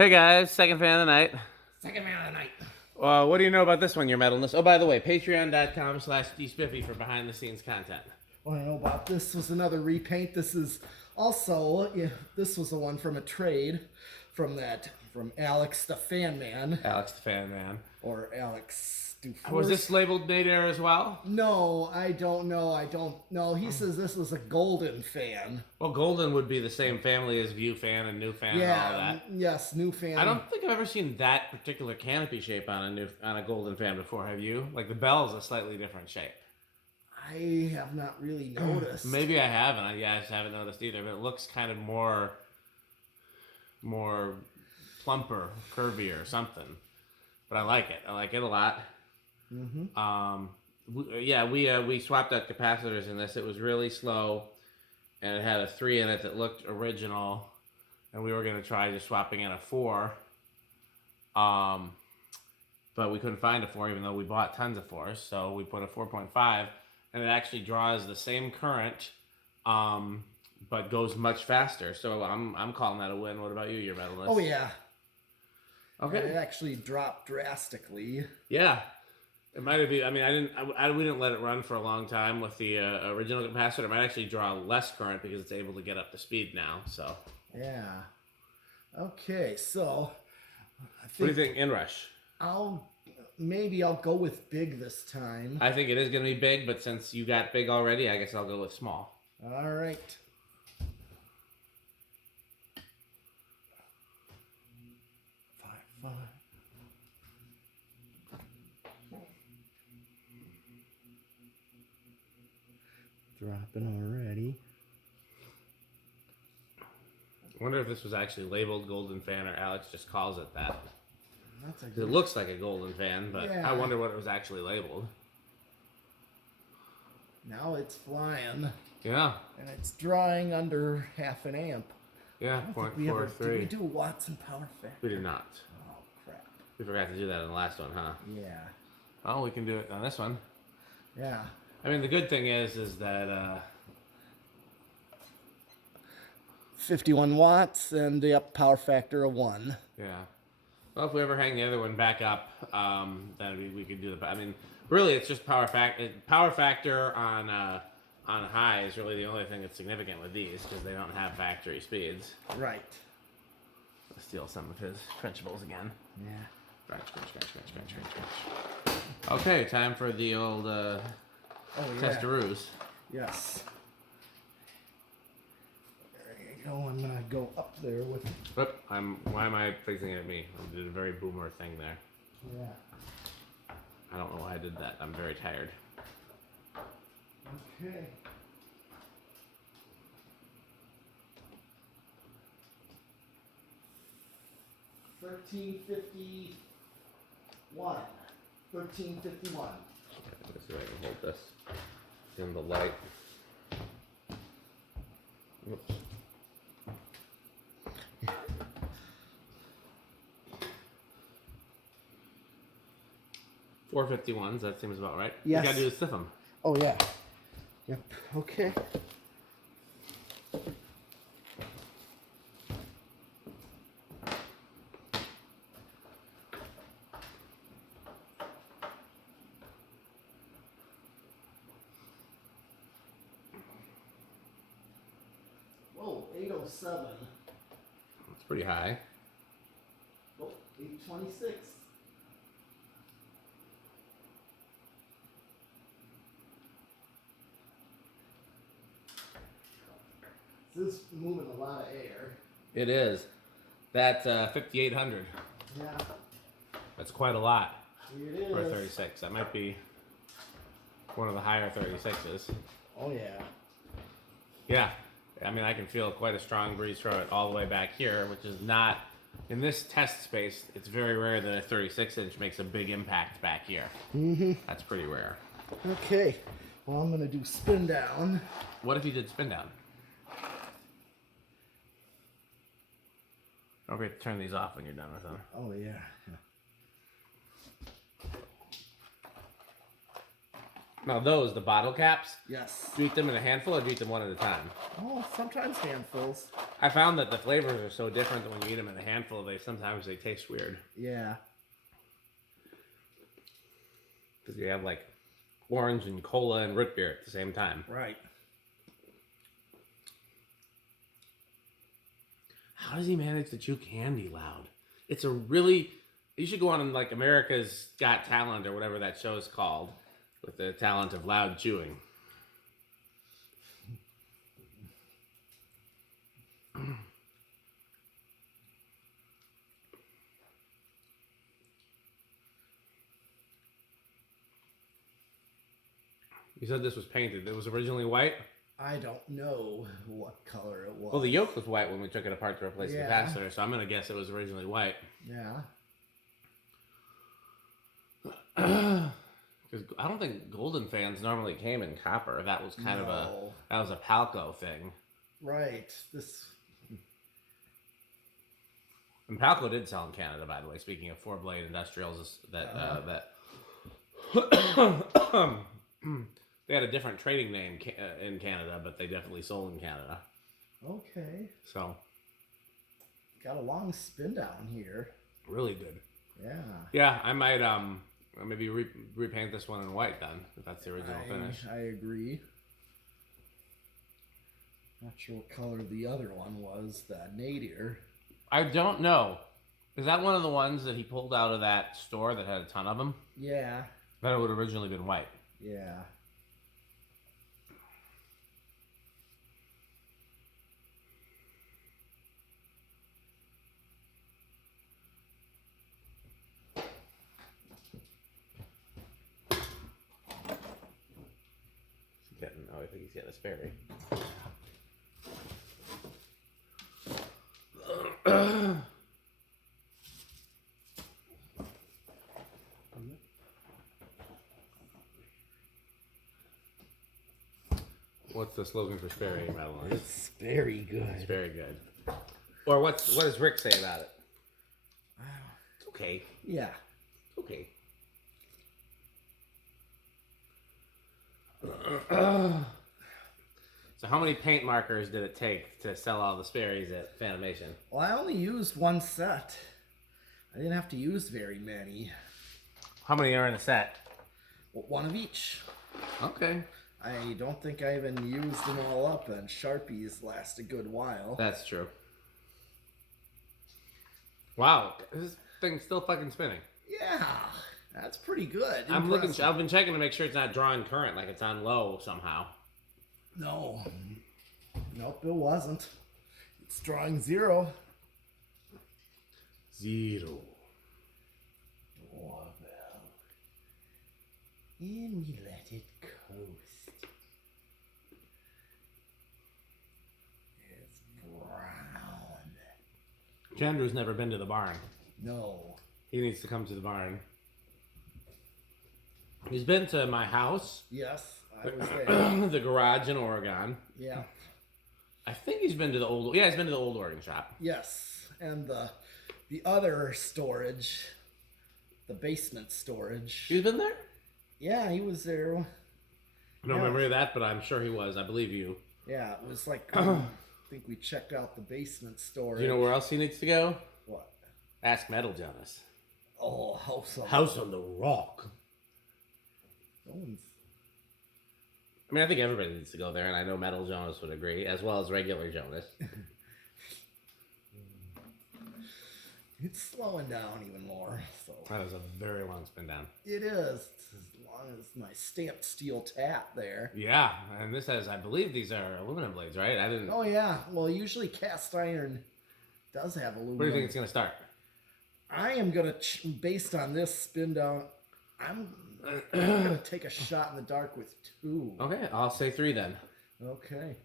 Hey guys, second fan of the night. Second man of the night. What do you know about this one, your metalness? Oh, by the way, patreon.com/dspiffy for behind the scenes content. What I know about this was another repaint. This is also, this was the one from a trade from Alex the Fan Man. Alex the Fan Man. Or Alex Dufour. Was this labeled Nadair as well? No, I don't know. He says this was a golden fan. Well, golden would be the same family as view fan and new fan and all that. Yes, new fan. I don't think I've ever seen that particular canopy shape on a golden fan before. Have you? Like the bell's a slightly different shape. I have not really noticed. Maybe I haven't. I just haven't noticed either. But it looks kind of more plumper, curvier, or something. But I like it. I like it a lot. Mm-hmm. We swapped out capacitors in this. It was really slow, and it had a 3 in it that looked original, and we were going to try just swapping in a 4. But we couldn't find a 4, even though we bought tons of 4s. So we put a 4.5, and it actually draws the same current, but goes much faster. So I'm calling that a win. What about you, your metalist? Oh yeah. Okay. It actually dropped drastically. Yeah. It might have been. I mean, we didn't let it run for a long time with the original capacitor. It might actually draw less current because it's able to get up to speed now. So. Yeah. Okay, so. What do you think, inrush? Maybe I'll go with big this time. I think it is going to be big, but since you got big already, I guess I'll go with small. All right. 5. Dropping already. I wonder if this was actually labeled golden fan or Alex just calls it that. That's a It looks like a golden fan, but yeah. I wonder what it was actually labeled. Now it's flying. Yeah. And it's drawing under half an amp. Yeah, 0.43. Did we do watts and power factor? We did not. Oh, crap. We forgot to do that in the last one, huh? Yeah. Oh, we can do it on this one. Yeah. I mean, the good thing is that 51 watts and the power factor of 1. yeah. Well, if we ever hang the other one back up, then we could do the. I mean, really, it's just power factor. Power factor on high is really the only thing that's significant with these because they don't have factory speeds. Right. Let's steal some of his trenchables again. Yeah. Scratch. Okay, time for the old testaroos. Yes. There you go. I'm gonna go up there with. Whoop, why am I fixing it at me? I did a very boomer thing there. Yeah. I don't know why I did that. I'm very tired. Okay. $13.51. $13.51. Let's see if I can hold this in the light. Oops. $4.51s. That seems about right. Yes. You gotta do the stiff 'em. Oh yeah. Yep. Okay. Whoa, 807. That's pretty high. Oh, 826. This is moving a lot of air. It is. That's 5,800. Yeah. That's quite a lot It is. for a 36. That might be one of the higher 36s. Oh yeah. Yeah. I mean, I can feel quite a strong breeze from it all the way back here, which is not, in this test space, it's very rare that a 36-inch makes a big impact back here. Mm-hmm. That's pretty rare. Okay. Well, I'm going to do spin down. What if you did spin down? Don't forget to turn these off when you're done with them. Oh, yeah. Now those, the bottle caps, Yes. do you eat them in a handful or do you eat them one at a time? Oh, sometimes handfuls. I found that the flavors are so different that when you eat them in a handful, sometimes they taste weird. Yeah. Because you have like orange and cola and root beer at the same time. Right. How does he manage to chew candy loud? It's a really... You should go on like America's Got Talent or whatever that show's called with the talent of loud chewing. You said this was painted. It was originally white? I don't know what color it was. Well, the yolk was white when we took it apart to replace the Yeah. capacitor, so I'm going to guess it was originally white. Yeah. Because I don't think Golden fans normally came in copper. That was kind of a Palco thing. Right. This. And Palco did sell in Canada, by the way. Speaking of 4-blade industrials, that they had a different trading name in Canada, but they definitely sold in Canada. Okay. So Got a long spin down here. really good. Yeah. Yeah, I might maybe repaint this one in white then, if that's the original finish. I agree. Not sure what color the other one was, the Nadair. I don't know. Is that one of the ones that he pulled out of that store that had a ton of them? Yeah. That would have originally been white. Yeah. I think he's getting a Sperry. What's the slogan for Sperry, Madeline? It's very good. It's very good. Or what does Rick say about it? It's okay. Yeah. It's okay. So how many paint markers did it take to sell all the Sperry's at Fanimation? Well, I only used one set. I didn't have to use very many. How many are in a set? One of each. Okay. I don't think I even used them all up, and Sharpies last a good while. That's true. Wow, this thing's still fucking spinning. Yeah, that's pretty good. I'm Impressive. looking. I've been checking to make sure it's not drawing current, like it's on low somehow. No. Nope, it wasn't. It's drawing 0. 0. Doorbell. And we let it coast. It's brown. Chandru's never been to the barn. No. He needs to come to the barn. He's been to my house. Yes, I was there. The garage in Oregon. Yeah. I think he's been to the old... Yeah, he's been to the old Oregon shop. Yes, and the other storage, the basement storage. He's been there? Yeah, he was there. No memory of that, but I'm sure he was. I believe you. Yeah, it was like, I think we checked out the basement storage. Do you know where else he needs to go? What? Ask Metal Jonas. Oh, House on the Rock. No one's... I mean, I think everybody needs to go there, and I know Metal Jonas would agree, as well as regular Jonas. It's slowing down even more. So That was a very long spin down. it is. It's as long as my stamped steel tap there. Yeah, and this has, I believe these are aluminum blades, right? I didn't... Oh yeah. Well, usually cast iron does have aluminum. Where do you think it's going to start? I am gonna, based on this spin down, I'm gonna take a shot in the dark with 2. Okay, I'll say 3 then. Okay.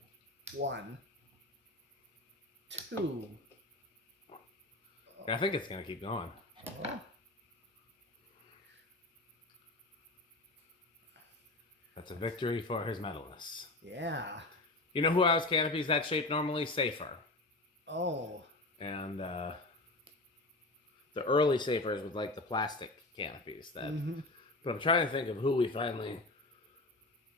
1, 2. Yeah, I think it's going to keep going. Oh. That's a victory for his medalists. Yeah. You know who has canopies that shape normally? Safer. Oh. And the early Safers with like the plastic canopies. That. But I'm trying to think of who we finally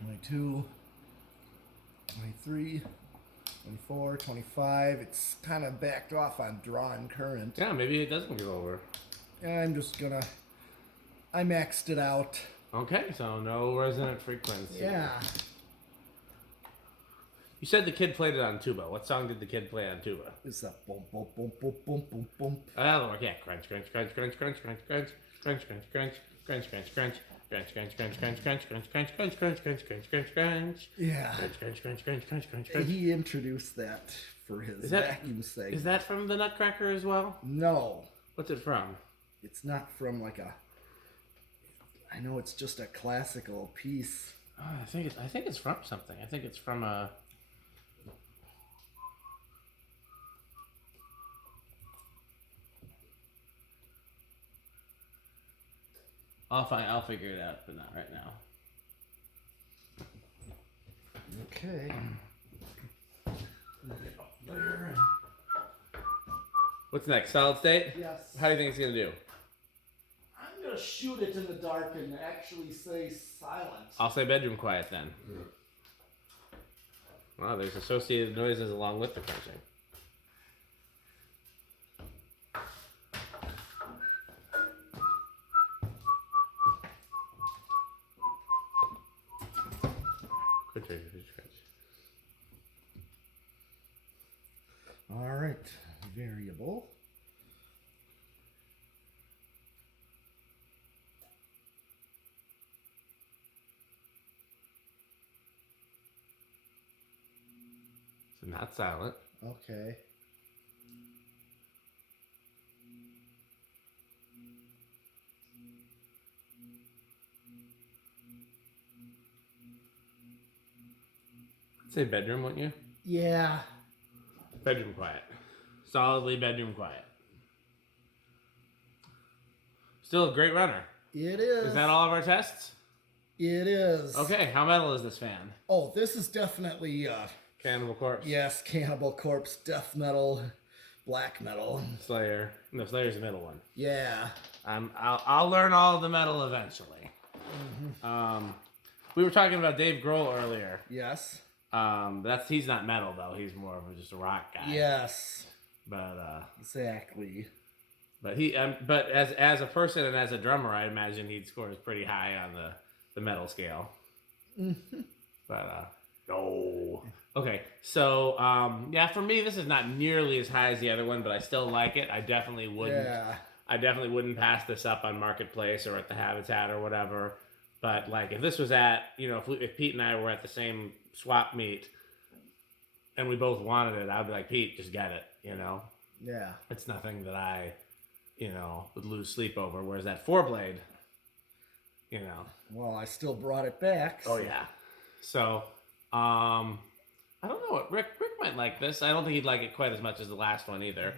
22, 23, 24, 25. It's kind of backed off on drawing current. Yeah, maybe it doesn't go over. I'm just gonna, I maxed it out. Okay, so no resonant frequency. Yeah. You said the kid played it on tuba. What song did the kid play on tuba? It's that boom, boom, boom, boom, boom, boom, boom. Oh, yeah. Crunch, crunch, crunch, crunch, crunch, crunch, crunch, crunch, crunch, crunch, crunch, crunch, crunch. Crunch, crunch, crunch, crunch, crunch, crunch, crunch, crunch, crunch, crunch, crunch, crunch, crunch. Yeah. Crunch, crunch, crunch, crunch, crunch, crunch, crunch. He introduced that for his vacuum segment. Is that from the Nutcracker as well? No. What's it from? It's not from like a, I know it's just a classical piece. Oh, I think it's from something. I think it's from a. I'll figure it out, but not right now. Okay. What's next? Solid state? Yes. How do you think it's gonna do? I'm gonna shoot it in the dark and actually say silent. I'll say bedroom quiet then. Wow, there's associated noises along with the crunching. All right, variable. So not silent. Okay. Say bedroom, wouldn't you? Yeah. Bedroom quiet. Solidly bedroom quiet. Still a great runner. It is. Is that all of our tests? It is. Okay, how metal is this fan? Oh, this is definitely Cannibal Corpse? yes, Cannibal Corpse, death metal, black metal. Slayer. No, Slayer's the middle one. Yeah. I'll learn all of the metal eventually. We were talking about Dave Grohl earlier. Yes. He's not metal though. He's more of just a rock guy. Yes. But Exactly. but as a person and as a drummer, I imagine he'd score pretty high on the metal scale. But no. Okay, so yeah, for me this is not nearly as high as the other one, but I still like it. I definitely wouldn't. Yeah. I definitely wouldn't pass this up on Marketplace or at the Habitat or whatever. But like if this was at, if Pete and I were at the same swap meet and we both wanted it, I'd be like, Pete, just get it, Yeah. It's nothing that I, would lose sleep over. Whereas that 4-blade, Well, I still brought it back. Oh yeah. So, I don't know what Rick might like this. I don't think he'd like it quite as much as the last one either.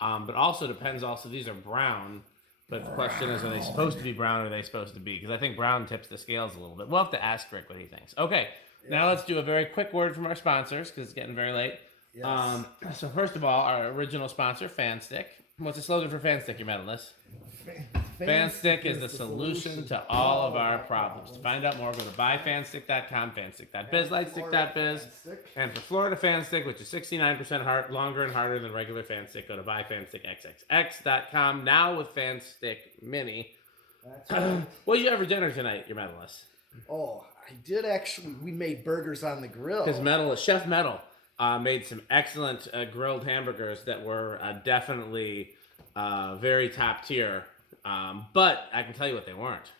But also depends. Also, these are brown. But the question is, are they supposed to be brown or are they supposed to be? Because I think brown tips the scales a little bit. We'll have to ask Rick what he thinks. Okay, Now let's do a very quick word from our sponsors because it's getting very late. Yes. So first of all, our original sponsor, FanStick. What's the slogan for FanStick, your medalist? FanStick is the solution to all of our problems. To find out more, go to buyfanstick.com, fanstick.biz, lightstick.biz. And for Florida FanStick, which is 69% longer and harder than regular FanStick, go to buyfanstickxxx.com. Now with FanStick Mini. That's right. What did you have for dinner tonight, your medalist? Oh, I did actually. We made burgers on the grill. His medalist, Chef Metal, made some excellent grilled hamburgers that were definitely very top tier. But I can tell you what they weren't.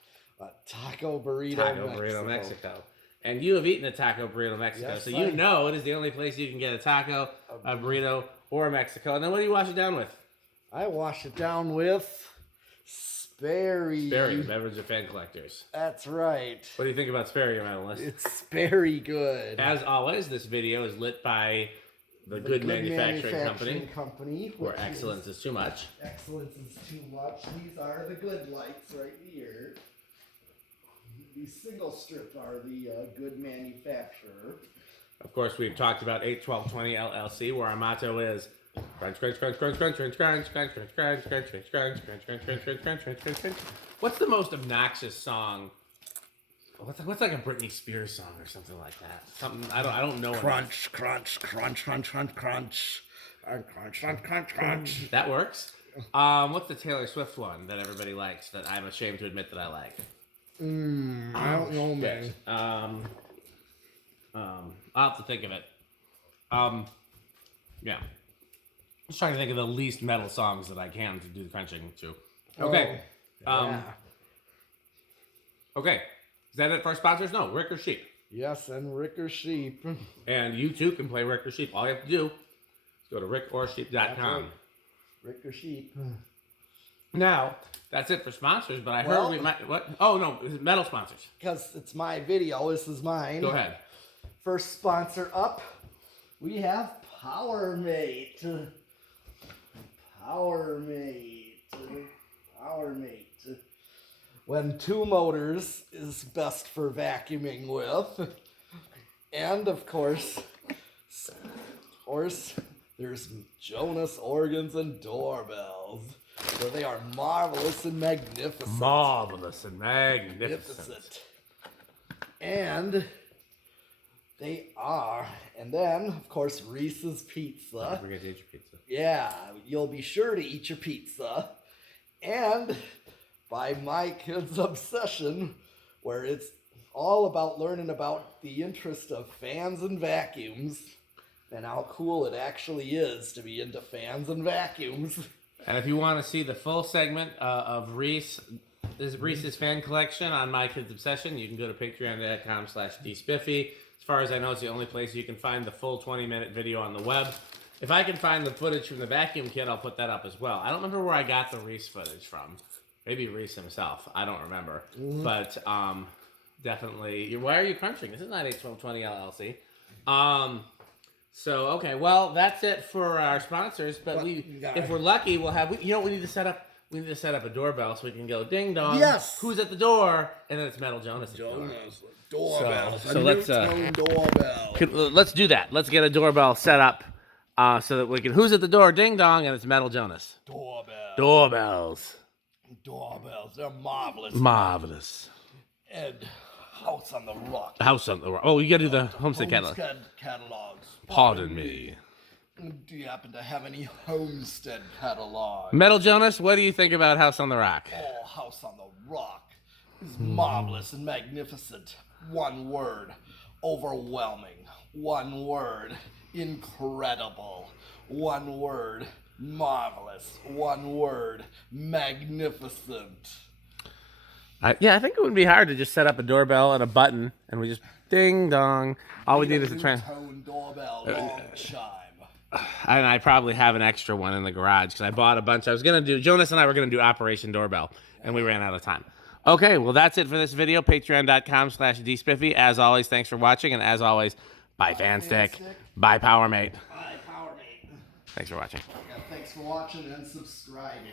Taco burrito Burrito Mexico. And you have eaten a taco burrito Mexico, yes, so you know it is the only place you can get a taco, a burrito, or a Mexico. And then what do you wash it down with? I wash it down with Sperry. Sperry, beverage of fan collectors. That's right. What do you think about Sperry, your medalist? It's very good. As always, this video is lit by the Good Manufacturing Company, where excellence is too much. Excellence is too much. These are the good lights right here. The single strip are the Good Manufacturer. Of course, we've talked about 81220 LLC, where our motto is crunch, crunch, crunch, crunch, crunch, crunch, crunch, crunch, crunch, crunch, crunch, crunch, crunch, crunch, crunch, crunch, crunch, crunch, crunch, crunch. What's the most obnoxious song What's like a Britney Spears song or something like that? Something I don't know. Crunch, crunch, crunch, crunch, crunch, crunch, crunch, crunch, crunch, crunch. That works. What's the Taylor Swift one that everybody likes that I'm ashamed to admit that I like? I don't know, man. I'll have to think of it. Yeah. Just trying to think of the least metal songs that I can to do the crunching to. Okay. Yeah. Okay. Is that it for our sponsors? No, Rick or Sheep. Yes, and Rick or Sheep. And you too can play Rick or Sheep. All you have to do is go to rickorsheep.com. Rick or Sheep. Now, that's it for sponsors, but I heard we might... What? Oh, no, it's metal sponsors. Because it's my video. This is mine. Go ahead. First sponsor up, we have PowerMate. PowerMate. When two motors is best for vacuuming with. And of course, there's Jonas organs and doorbells. So they are marvelous and magnificent. Marvelous and magnificent. And they are. And then, of course, Reese's Pizza. Don't forget to eat your pizza. Yeah, you'll be sure to eat your pizza. And by my kid's obsession, where it's all about learning about the interest of fans and vacuums and how cool it actually is to be into fans and vacuums. And if you want to see the full segment of Reese's fan collection on My Kid's Obsession, you can go to patreon.com/dspiffy. As far as I know, it's the only place you can find the full 20-minute video on the web. If I can find the footage from the vacuum kit, I'll put that up as well. I don't remember where I got the Reese footage from. Maybe Reese himself. I don't remember. But definitely. Why are you crunching? This is not 81220 LLC. So, okay. Well, that's it for our sponsors. But if we're lucky, we'll have... we need to set up... We need to set up a doorbell so we can go ding dong. Yes. Who's at the door? And then it's Metal Jonas. Doorbell. So let's doorbell. let's do that. Let's get a doorbell set up so that we can. Who's at the door? Ding dong, and it's Metal Jonas. Doorbells. They're marvelous. Marvelous. And House on the Rock. House on the Rock. Oh, you gotta do the Homestead catalog. Catalogs. Pardon me. Do you happen to have any Homestead catalogs? Metal Jonas, what do you think about House on the Rock? Oh, House on the Rock is marvelous and magnificent. One word, overwhelming. One word, incredible. One word, marvelous. One word, magnificent. I think it would be hard to just set up a doorbell and a button, and we just ding dong. All we need is a tone doorbell, long chime. And I probably have an extra one in the garage because I bought a bunch. Jonas and I were gonna do Operation Doorbell, and we ran out of time. Okay, well that's it for this video. Patreon.com/dspiffy. As always, thanks for watching, and as always, bye Fanstick, bye PowerMate. Bye PowerMate. Thanks for watching. Yeah, thanks for watching and subscribing.